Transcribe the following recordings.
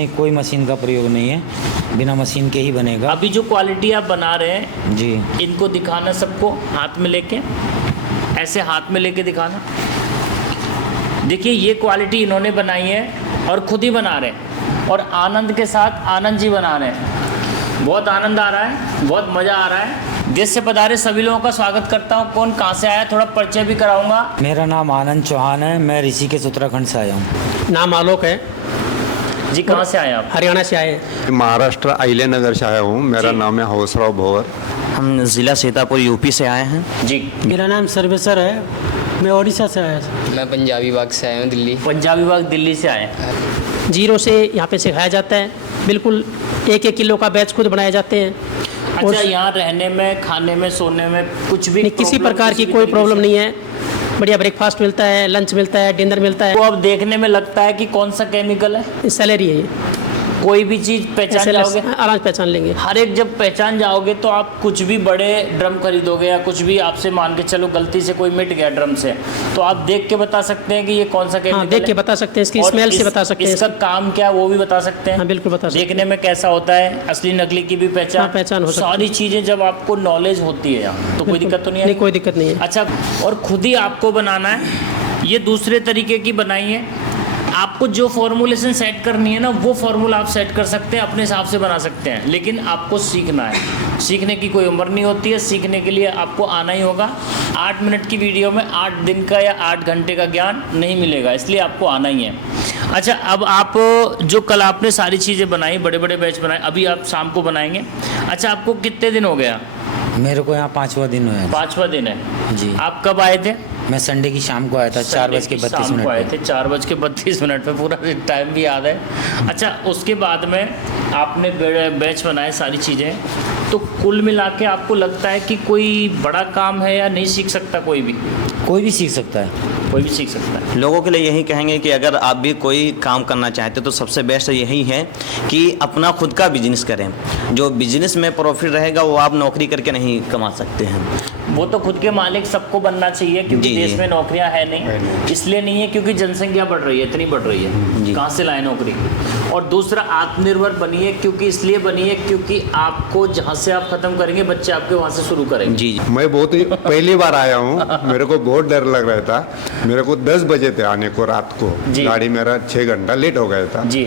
नहीं, कोई मशीन का प्रयोग नहीं है, बिना मशीन के ही बनेगा। अभी जो क्वालिटी आप बना रहे हैं जी, इनको दिखाना सबको, हाथ में लेके, ऐसे हाथ में लेके दिखाना। देखिए ये क्वालिटी इन्होंने बनाई है और खुद ही बना रहे हैं, और आनंद के साथ आनंद जी बना रहे हैं। बहुत आनंद आ रहा है, बहुत मज़ा आ रहा है। देश से पधारे सभी लोगों का स्वागत करता हूँ। कौन कहाँ से आया, थोड़ा परिचय भी कराऊंगा। मेरा नाम आनंद चौहान है, मैं ऋषिकेश उत्तराखंड से आया हूँ। नाम आलोक है जी, कहाँ से आए आप? हरियाणा से आए हैं। महाराष्ट्र आइले नगर से आया हूँ। मेरा जी। नाम है हौसराव भोवर। हम ज़िला सीतापुर यूपी से आए हैं। जी, मेरा नाम सर्वेसर है, मैं ओडिशा से आया हूँ। मैं पंजाबी बाग से आया हूँ, दिल्ली। पंजाबी बाग दिल्ली से आए। जीरो से यहाँ पे सिखाया जाता है, बिल्कुल 1-1 किलो का बैच खुद बनाए जाते हैं। और अच्छा, यहाँ रहने में, खाने में, सोने में कुछ भी नहीं, किसी प्रॉब्लम, प्रकार की भी कोई तरीके प्रॉब्लम से? नहीं है। बढ़िया ब्रेकफास्ट मिलता है, लंच मिलता है, डिनर मिलता है। वो अब देखने में लगता है कि कौन सा केमिकल है। सैलरी है ये, कोई भी चीज़ पहचान जाओगे, आराम से पहचान लेंगे। हर एक जब पहचान जाओगे तो आप कुछ भी बड़े ड्रम खरीदोगे या कुछ भी, आपसे मान के चलो गलती से कोई मिट गया ड्रम से, तो आप देख के बता सकते हैं कि ये कौन सा केमिकल हाँ, देख के है। बता सकते हैं, इसकी और स्मेल से बता सकते हैं। इसका काम क्या है वो भी बता सकते हैं। हाँ, बिल्कुल बता सकते हैं। देखने में कैसा होता है, असली नकली की भी पहचान, हाँ, पहचान हो सकती है। सारी चीज़ें जब आपको नॉलेज होती है यहाँ, तो कोई बिल्कुल। दिक्कत तो नहीं नहीं, है। कोई दिक्कत नहीं है। अच्छा, और खुद ही आपको बनाना है। ये दूसरे तरीके की बनाई है। आपको जो फॉर्मूलेशन सेट करनी है ना, वो फार्मूला आप सेट कर सकते हैं, अपने हिसाब से बना सकते हैं, लेकिन आपको सीखना है। सीखने की कोई उम्र नहीं होती है, सीखने के लिए आपको आना ही होगा। 8 मिनट की वीडियो में 8 दिन का या 8 घंटे का ज्ञान नहीं मिलेगा, इसलिए आपको आना ही है। अच्छा, अब आप जो कल आपने सारी चीज़ें बनाई, बड़े बड़े बैच बनाए, अभी आप शाम को बनाएंगे। अच्छा, आपको कितने दिन हो गया? मेरे को यहाँ 5वां दिन हुआ है। 5वां दिन है जी। आप कब आए थे? मैं संडे की शाम को आया था, 4:32 शाम को आए मिनट थे, 4:32 पे, पूरा टाइम भी याद है। अच्छा, उसके बाद में आपने बैच बनाए सारी चीज़ें, तो कुल मिला के आपको लगता है कि कोई बड़ा काम है या नहीं सीख सकता कोई भी? कोई भी सीख सकता है। कोई भी सीख सकता है। लोगों के लिए यही कहेंगे कि अगर आप भी कोई काम करना चाहते तो सबसे बेस्ट यही है कि अपना खुद का बिजनेस करें। जो बिजनेस में प्रॉफिट रहेगा वो आप नौकरी करके नहीं कमा सकते हैं। वो तो खुद के मालिक सबको बनना चाहिए, क्योंकि जी, देश जी। में नौकरियां है नहीं। इसलिए नहीं है क्योंकि जनसंख्या बढ़ रही है, इतनी बढ़ रही है, जी। कहाँ से लाए नौकरी। और दूसरा, आत्मनिर्भर बनिए, क्योंकि इसलिए बनिए क्योंकि आपको जहाँ से आप खत्म करेंगे, बच्चे आपके वहाँ से शुरू करेंगे। जी जी। मैं बहुत ही पहली बार आया हूँ। मेरे को बहुत डर लग रहा था। मेरे को 10 बजे थे आने को, रात को। जी। गाड़ी मेरा 6 घंटा लेट हो गया था। जी,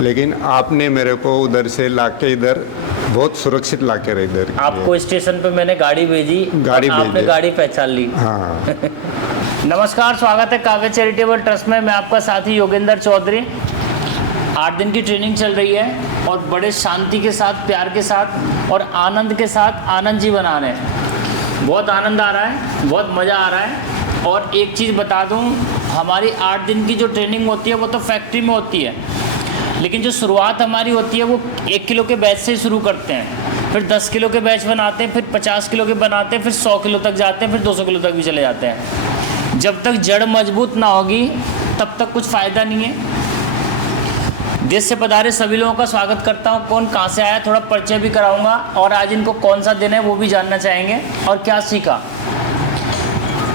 लेकिन आपने मेरे को उधर से लाके इधर बहुत सुरक्षित लाके रहे इधर। आपको स्टेशन पे मैंने गाड़ी भेजी, गाड़ी और आपने भेजी। गाड़ी पहचान ली। हाँ। नमस्कार, स्वागत है कागज चैरिटेबल ट्रस्ट में। मैं आपका साथी योगेंद्र चौधरी। 8 दिन की ट्रेनिंग चल रही है और बड़े शांति के साथ, प्यार के साथ और आनंद के साथ आनंद जी बना रहे हैं। बहुत आनंद आ रहा है, बहुत मज़ा आ रहा है। और एक चीज़ बता दूं, हमारी 8 दिन की जो ट्रेनिंग होती है वो तो फैक्ट्री में होती है, लेकिन जो शुरुआत हमारी होती है वो 1 किलो के बैच से शुरू करते हैं, फिर 10 किलो के बैच बनाते हैं, फिर 50 किलो के बनाते हैं, फिर 100 किलो तक जाते हैं, फिर 200 किलो तक भी चले जाते हैं। जब तक जड़ मजबूत ना होगी तब तक कुछ फ़ायदा नहीं है। देश से पधारे सभी लोगों का स्वागत करता हूँ। कौन कहाँ से आया, थोड़ा परिचय भी कराऊंगा, और आज इनको कौन सा दिन है वो भी जानना चाहेंगे, और क्या सीखा।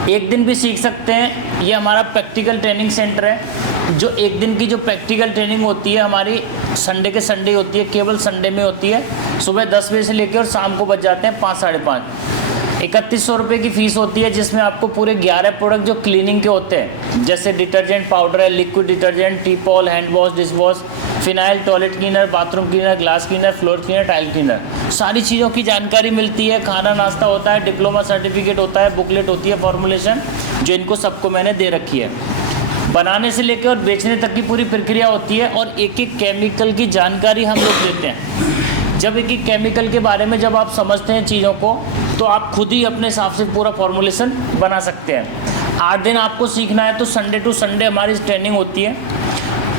एक दिन भी सीख सकते हैं। ये हमारा प्रैक्टिकल ट्रेनिंग सेंटर है। जो एक दिन की जो प्रैक्टिकल ट्रेनिंग होती है हमारी संडे के संडे होती है, केवल संडे में होती है। सुबह 10 बजे से लेकर और शाम को बच जाते हैं 5 साढ़े 5। 3100 रुपये की फ़ीस होती है, जिसमें आपको पूरे 11 प्रोडक्ट जो क्लीनिंग के होते हैं, जैसे डिटर्जेंट पाउडर है, liquid detergent, T-Paul, hand wash, dish wash, phenyl, toilet cleaner, bathroom cleaner, glass cleaner, floor cleaner, tile cleaner, सारी चीज़ों की जानकारी मिलती है। खाना नाश्ता होता है, डिप्लोमा सर्टिफिकेट होता है, बुकलेट होती है, फॉर्मुलेशन, जो इनको सबको मैंने दे रखी है। बनाने से लेकर और बेचने तक की पूरी प्रक्रिया होती है, और एक एक केमिकल की जानकारी हम लोग देते हैं। जब एक एक केमिकल के बारे में जब आप समझते हैं चीज़ों को, तो आप खुद ही अपने हिसाब से पूरा फॉर्मुलेशन बना सकते हैं। 8 दिन आपको सीखना है तो संडे टू संडे हमारी ट्रेनिंग होती है।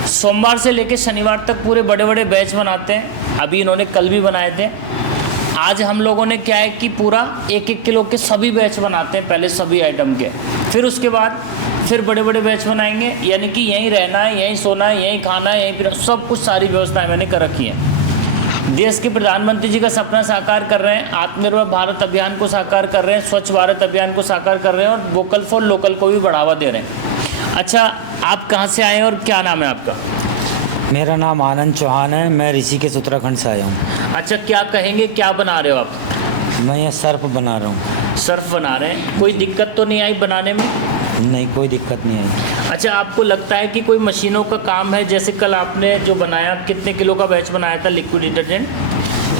सोमवार से लेकर शनिवार तक पूरे बड़े बड़े बैच बनाते हैं। अभी इन्होंने कल भी बनाए थे। आज हम लोगों ने क्या है कि पूरा 1-1 किलो के सभी बैच बनाते हैं, पहले सभी आइटम के, फिर उसके बाद फिर बड़े बड़े बैच बनाएंगे। यानी कि यहीं रहना है, यहीं सोना है, यहीं खाना है, यहीं फिर सब कुछ, सारी व्यवस्थाएं मैंने कर रखी हैं। देश के प्रधानमंत्री जी का सपना साकार कर रहे हैं, आत्मनिर्भर भारत अभियान को साकार कर रहे हैं, स्वच्छ भारत अभियान को साकार कर रहे हैं, और वोकल फॉर लोकल को भी बढ़ावा दे रहे हैं। अच्छा, आप कहाँ से आए हैं और क्या नाम है आपका? मेरा नाम आनंद चौहान है। मैं ऋषिकेश उत्तराखंड से आया हूँ। अच्छा, क्या कहेंगे, क्या बना रहे हो आप? मैं ये सर्फ बना रहा हूँ। सर्फ बना रहे हैं। कोई दिक्कत तो नहीं आई बनाने में? नहीं, कोई दिक्कत नहीं आई। अच्छा, आपको लगता है कि कोई मशीनों का काम है? जैसे कल आपने जो बनाया, कितने किलो का बैच बनाया था लिक्विड डिटर्जेंट?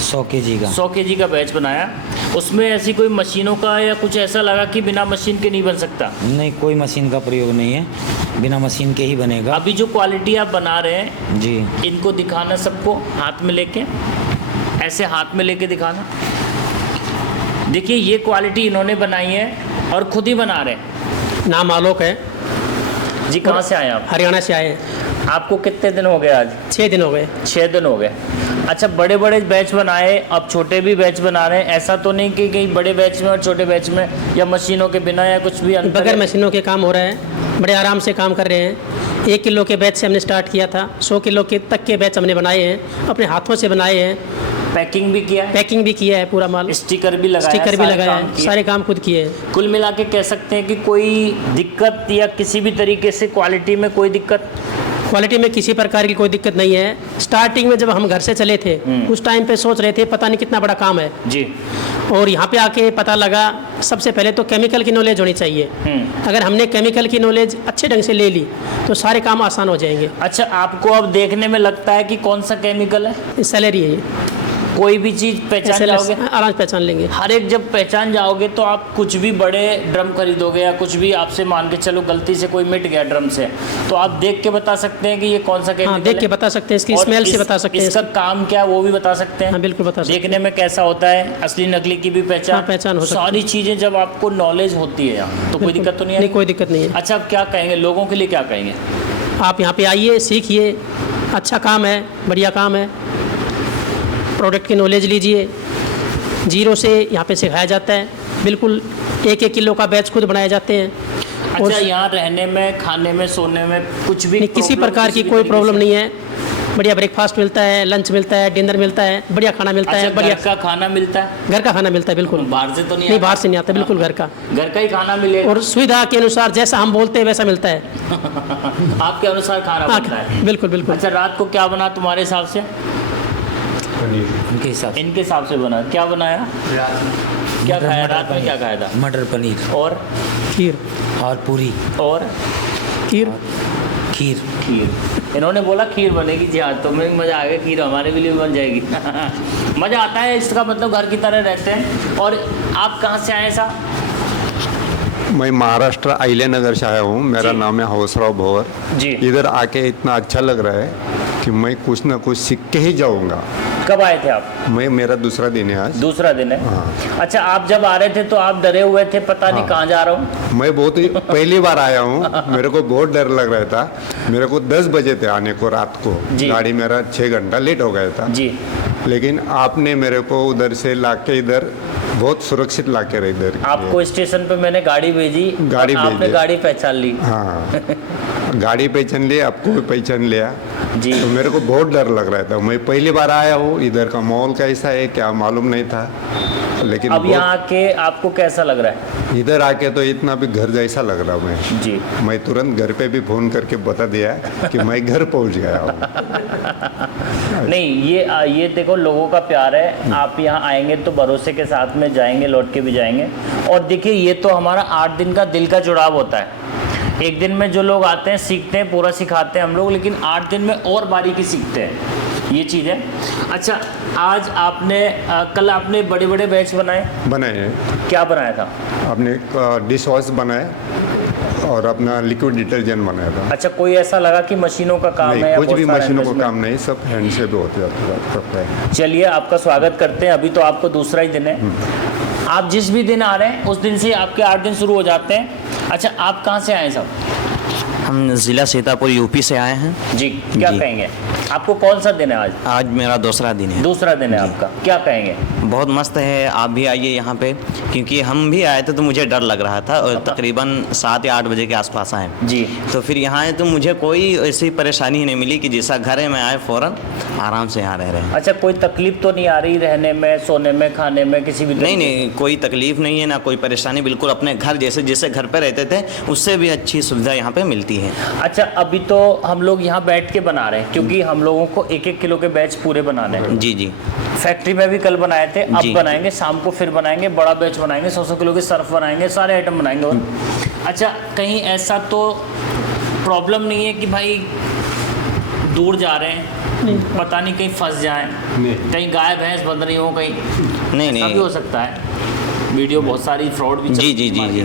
100 kg का। 100 kg का बैच बनाया। उसमें ऐसी कोई मशीनों का या कुछ ऐसा लगा कि बिना मशीन के नहीं बन सकता? नहीं, कोई मशीन का प्रयोग नहीं है, बिना मशीन के ही बनेगा। अभी जो क्वालिटी आप बना रहे हैं जी। इनको दिखाना सबको, हाथ में लेके, ऐसे हाथ में लेके दिखाना। देखिए, ये क्वालिटी इन्होंने बनाई है और खुद ही बना रहे हैं। नाम आलोक है जी, कहाँ से आए आप? हरियाणा से आए हैं। आपको कितने दिन हो गए आज? 6 दिन हो गए। 6 दिन हो गए। अच्छा, बड़े बड़े बैच बनाए, अब छोटे भी बैच बना रहे हैं। ऐसा तो नहीं कि कहीं बड़े बैच में और छोटे बैच में या मशीनों के बिना या कुछ भी अंतर बगैर है? मशीनों के काम हो रहा है, बड़े आराम से काम कर रहे हैं। 1 किलो के बैच से हमने स्टार्ट किया था, 100 किलो के तक के बैच हमने बनाए हैं, अपने हाथों से बनाए हैं। पैकिंग भी किया है, पैकिंग भी किया है, पूरा माल, स्टिकर भी लगाया, स्टिकर भी सारे लगाया काम है, किए। सारे काम खुद किए हैं। कुल मिला के कह सकते हैं कि कोई दिक्कत या किसी भी तरीके से क्वालिटी में कोई दिक्कत? क्वालिटी में किसी प्रकार की कोई दिक्कत नहीं है। स्टार्टिंग में जब हम घर से चले थे उस टाइम पे सोच रहे थे पता नहीं कितना बड़ा काम है, जी। और यहाँ पे आके पता लगा सबसे पहले तो केमिकल की नॉलेज होनी चाहिए। अगर हमने केमिकल की नॉलेज अच्छे ढंग से ले ली तो सारे काम आसान हो जाएंगे। अच्छा, आपको अब देखने में लगता है कि कौन सा केमिकल है? सैलरी है ये, कोई भी चीज़ पहचान जाओगे? आराम से पहचान लेंगे। हर एक जब पहचान जाओगे तो आप कुछ भी बड़े ड्रम खरीदोगे या कुछ भी, आपसे मान के चलो गलती से कोई मिट गया ड्रम से, तो आप देख के बता सकते हैं कि ये कौन सा केमिकल हाँ, देख के बता सकते हैं, इसकी स्मेल से बता सकते हैं, इसका काम क्या वो भी बता सकते हैं। हाँ, बिल्कुल बता सकते हैं। देखने में कैसा होता है, असली नकली की भी पहचान, हाँ, पहचान हो सकती है। सारी चीज़ें जब आपको नॉलेज होती है यहाँ, तो कोई बिल्कुल। दिक्कत तो नहीं नहीं, है? कोई दिक्कत नहीं है। अच्छा, अब क्या कहेंगे लोगों के लिए, क्या कहेंगे? आप यहाँ पे आइए, सीखिए, अच्छा काम है, बढ़िया काम है। प्रोडक्ट की नॉलेज लीजिए, जीरो से यहाँ पे सिखाया जाता है। बिल्कुल 1-1 किलो का बैच खुद बनाए जाते हैं। अच्छा, यहाँ रहने में, खाने में, सोने में कुछ भी नहीं, किसी problem, प्रकार की भी कोई तरीके प्रॉब्लम से? नहीं है। बढ़िया ब्रेकफास्ट मिलता है, लंच मिलता है, डिनर मिलता है, बढ़िया खाना मिलता अच्छा, है, बढ़िया घर का खाना मिलता है? घर का खाना मिलता है, बिल्कुल। बाहर से तो नहीं नहीं, आता? बाहर से नहीं आता, बिल्कुल घर का। घर का ही खाना मिलेगा और सुविधा के अनुसार जैसा हम बोलते हैं वैसा मिलता है। आपके अनुसार खाना हाँ, बनता है? बिल्कुल बिल्कुल। अच्छा, रात को क्या बना तुम्हारे हिसाब से? उनके हिसाब से इनके हिसाब से बना, क्या बनाया? क्या मटर- खाया मटर रात में? पनीर। क्या खाया था? मटर पनीर और खीर और पूरी। और खीर खीर। खीर। इन्होंने बोला खीर बनेगी। जी हाँ, तो मैं मज़ा आ गया, खीर हमारे लिए भी बन जाएगी। मज़ा आता है, इसका मतलब घर की तरह रहते हैं। और आप कहाँ से आए साहब? मैं महाराष्ट्र अहिल्यानगर से आया हूँ। मेरा जी। नाम है हौसराव भवर जी। इधर आके इतना अच्छा लग रहा है कि मैं कुछ ना कुछ सीख के ही जाऊँगा। कब आए थे आप? मेरा दूसरा दिन है आज। दूसरा दिन है। हाँ। अच्छा, आप जब आ रहे थे तो आप डरे हुए थे, पता नहीं कहाँ जा रहा हूँ? मैं बहुत ही पहली बार आया हूँ, मेरे को बहुत डर लग रहा था। मेरे को 10 बजे थे आने को, रात को। जी। गाड़ी मेरा 6 घंटा लेट हो गया था। जी। लेकिन आपने मेरे को उधर से लाके इधर बहुत सुरक्षित लाके रहे इधर। आपको स्टेशन पे मैंने गाड़ी भेजी, गाड़ी और आपने भेजी। गाड़ी पहचान ली। हाँ, गाड़ी पहचान लिया, आपको भी पहचान लिया। जी। तो मेरे को बहुत डर लग रहा था। मैं पहली बार आया हूँ, इधर का माहौल कैसा है क्या मालूम नहीं था। लेकिन अब बहुत- यहाँ आके आपको कैसा लग रहा है? इधर आके तो इतना भी घर जैसा लग रहा मैं। जी। मैं तुरंत घर पे भी फोन करके बता दिया कि मैं घर पहुंच गया हूँ। नहीं, ये देखो, लोगों का प्यार है। आप यहाँ आएंगे तो भरोसे के साथ में जाएंगे, लौट के भी जाएंगे। और देखिए, ये तो हमारा 8 दिन का दिल का जुड़ाव होता है। एक दिन में जो लोग आते हैं, सीखते हैं, पूरा सिखाते हैं हम लोग, लेकिन 8 दिन में और बारीकी सीखते हैं, ये चीज़ है। अच्छा, आज आपने कल आपने बड़े बड़े बैच बनाए बनाए। क्या बनाया था? आपने डिश वॉश बनाए और अपना लिक्विड डिटर्जेंट बनाया था। अच्छा, कोई ऐसा लगा कि मशीनों का काम है नहीं, या कुछ बहुत भी सारा मशीनों का investment? काम नहीं, सब हैंड से भी होते जाता है। चलिए, आपका स्वागत करते हैं। अभी तो आपको दूसरा ही दिन है। आप जिस भी दिन आ रहे हैं उस दिन से आपके 8 दिन शुरू हो जाते हैं। अच्छा, आप कहाँ से आए सब? हम ज़िला सीतापुर यूपी से आए हैं। जी, क्या जी। कहेंगे? आपको कौन सा दिन है आज? आज मेरा दूसरा दिन है। दूसरा दिन है आपका, क्या कहेंगे? बहुत मस्त है, आप भी आइए यहाँ पे, क्योंकि हम भी आए थे तो मुझे डर लग रहा था, और तकरीबन 7 या 8 बजे के आसपास आए जी। तो फिर यहाँ आए तो मुझे कोई ऐसी परेशानी ही नहीं मिली कि जैसा घर है मैं आए फ़ौरन आराम से यहाँ रह रहे हैं। अच्छा, कोई तकलीफ तो नहीं आ रही रहने में, सोने में, खाने में, किसी भी नहीं तरीके नहीं, कोई तकलीफ नहीं है, ना कोई परेशानी। बिल्कुल अपने घर जैसे घर पे रहते थे उससे भी अच्छी सुविधा यहाँ पे मिलती सकती है। अच्छा, अभी तो हम लोग यहाँ बैठ के बना रहे हैं क्योंकि हम लोगों को 1-1 किलो के बैच पूरे बनाने हैं। जी जी। फैक्ट्री में भी कल बनाए थे, अब जी। बनाएंगे, शाम को फिर बनाएंगे, बड़ा बैच बनाएंगे, 100-100 किलो के सर्फ बनाएंगे, सारे आइटम बनाएंगे। और अच्छा, कहीं ऐसा तो प्रॉब्लम नहीं है कि भाई दूर जा रहे हैं, पता नहीं कहीं फंस जाएं, कहीं गाय भैंस बंध रही हो, कहीं नहीं ऐसा भी हो सकता है। वीडियो बहुत सारी फ्रॉड भी जी जी जी जी।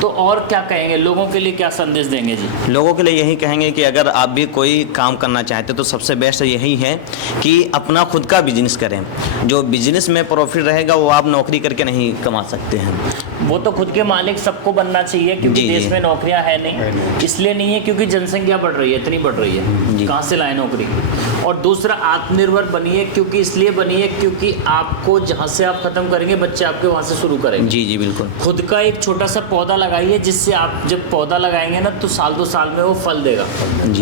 तो और क्या कहेंगे, लोगों के लिए क्या संदेश देंगे जी? लोगों के लिए यही कहेंगे कि अगर आप भी कोई काम करना चाहते तो सबसे बेस्ट यही है कि अपना खुद का बिजनेस करें। जो बिजनेस में प्रॉफिट रहेगा वो आप नौकरी करके नहीं कमा सकते हैं। वो तो खुद के मालिक सबको बनना चाहिए क्योंकि जी, देश जी। में नौकरियां है नहीं, इसलिए नहीं है क्योंकि जनसंख्या बढ़ रही है, इतनी बढ़ रही है, जी। कहाँ से लाए नौकरी। और दूसरा, आत्मनिर्भर बनिए, क्योंकि इसलिए बनिए क्योंकि आपको जहाँ से आप खत्म करेंगे बच्चे आपके वहाँ से शुरू करेंगे। जी जी बिल्कुल। खुद का एक छोटा सा पौधा लगाइए, जिससे आप जब पौधा लगाएंगे ना तो साल 2 साल में वो फल देगा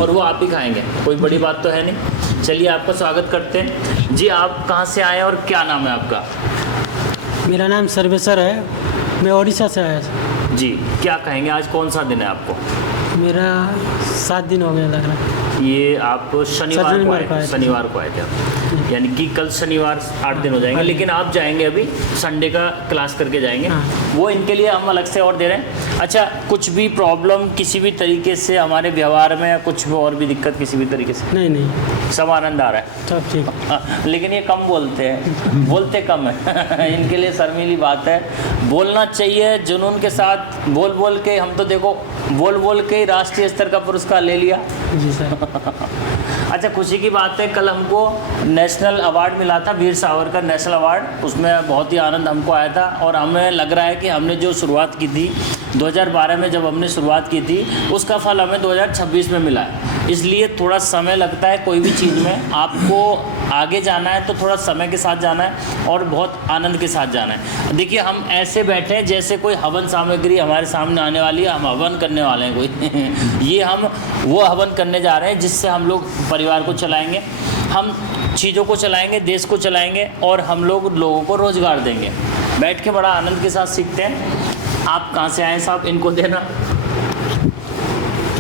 और वो आप ही खाएंगे, कोई बड़ी बात तो है नहीं। चलिए, आपका स्वागत करते हैं जी। आप कहाँ से आए और क्या नाम है आपका? मेरा नाम सर्वेसर है, मैं उड़ीसा से आया था। जी, क्या कहेंगे, आज कौन सा दिन है आपको? मेरा 7 दिन हो गया लग रहा है। ये आप शनिवार को शनिवार आए को आए थे, थे। शनिवार को आए थे आप। यानी कि कल शनिवार 8 दिन हो जाएंगे, लेकिन आप जाएंगे अभी संडे का क्लास करके जाएंगे। हाँ। वो इनके लिए हम अलग से और दे रहे हैं। अच्छा, कुछ भी प्रॉब्लम किसी भी तरीके से हमारे व्यवहार में या कुछ भी और भी दिक्कत किसी भी तरीके से? नहीं, सब आनंद आ रहा है। सब ठीक। हाँ, लेकिन ये कम बोलते हैं, बोलते कम है। इनके लिए शर्मीली बात है, बोलना चाहिए जुनून के साथ। बोल बोल के हम तो देखो, बोल बोल के ही राष्ट्रीय स्तर का पुरस्कार ले लिया। जी सर। अच्छा, खुशी की बात है, कल हमको नेशनल अवार्ड मिला था, वीर सावरकर नेशनल अवार्ड। उसमें बहुत ही आनंद हमको आया था और हमें लग रहा है कि हमने जो शुरुआत की थी 2012 में, जब हमने शुरुआत की थी, उसका फल हमें 2026 में मिला है। इसलिए थोड़ा समय लगता है कोई भी चीज़ में। आपको आगे जाना है तो थोड़ा समय के साथ जाना है और बहुत आनंद के साथ जाना है। देखिए, हम ऐसे बैठे हैं जैसे कोई हवन सामग्री हमारे सामने आने वाली है, हम हवन करने वाले हैं कोई। ये हम वो हवन करने जा रहे हैं जिससे हम लोग परिवार को चलाएंगे, हम चीज़ों को चलाएंगे, देश को चलाएंगे और हम लोगों को रोज़गार देंगे। बैठ के बड़ा आनंद के साथ सीखते हैं। आप कहाँ से आए साहब, इनको देना?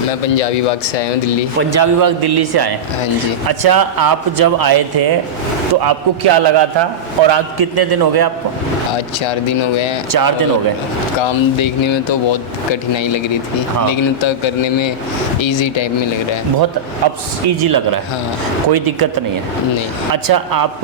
मैं पंजाबी बाग से आया हूँ, दिल्ली। पंजाबी बाग दिल्ली से आए? हाँ जी। अच्छा, आप जब आए थे तो आपको क्या लगा था और आज कितने दिन हो गए आपको? आज 4 दिन हो गए हैं। 4 दिन हो गए। काम देखने में तो बहुत कठिनाई लग रही थी, हाँ। लेकिन उतना करने में इजी टाइप में लग रहा है। बहुत अब ईजी लग रहा है। हाँ। कोई दिक्कत नहीं है। नहीं। अच्छा, आप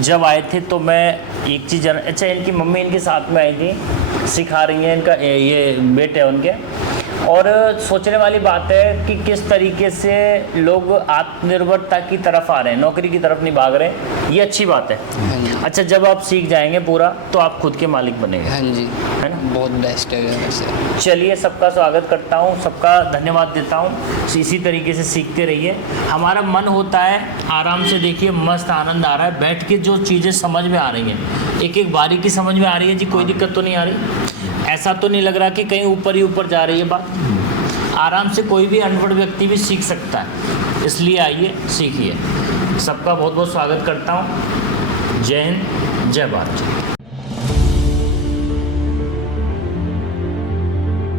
जब आए थे तो मैं एक चीज़ अच्छा, इनकी मम्मी इनके साथ में आई थी, सिखा रही हैं, इनका ये बेटे हैं उनके। और सोचने वाली बात है कि किस तरीके से लोग आत्मनिर्भरता की तरफ आ रहे हैं, नौकरी की तरफ नहीं भाग रहे, ये अच्छी बात है। हाँ जी। अच्छा, जब आप सीख जाएंगे पूरा तो आप खुद के मालिक बनेंगे, हाँ जी, है ना? बहुत बेस्ट है वैसे। चलिए, सबका स्वागत करता हूँ, सबका धन्यवाद देता हूँ। इसी तरीके से सीखते रहिए। हमारा मन होता है आराम से, देखिए मस्त आनंद आ रहा है बैठ के, जो चीज़ें समझ में आ रही हैं, एक एक बारीकी समझ में आ रही है जी, कोई दिक्कत तो नहीं आ रही। ऐसा तो नहीं लग रहा कि कहीं ऊपर ही ऊपर जा रही है बात। आराम से कोई भी अनपढ़ व्यक्ति भी सीख सकता है, इसलिए आइए, सीखिए। सबका बहुत बहुत स्वागत करता हूँ। जय हिंद, जय भारत।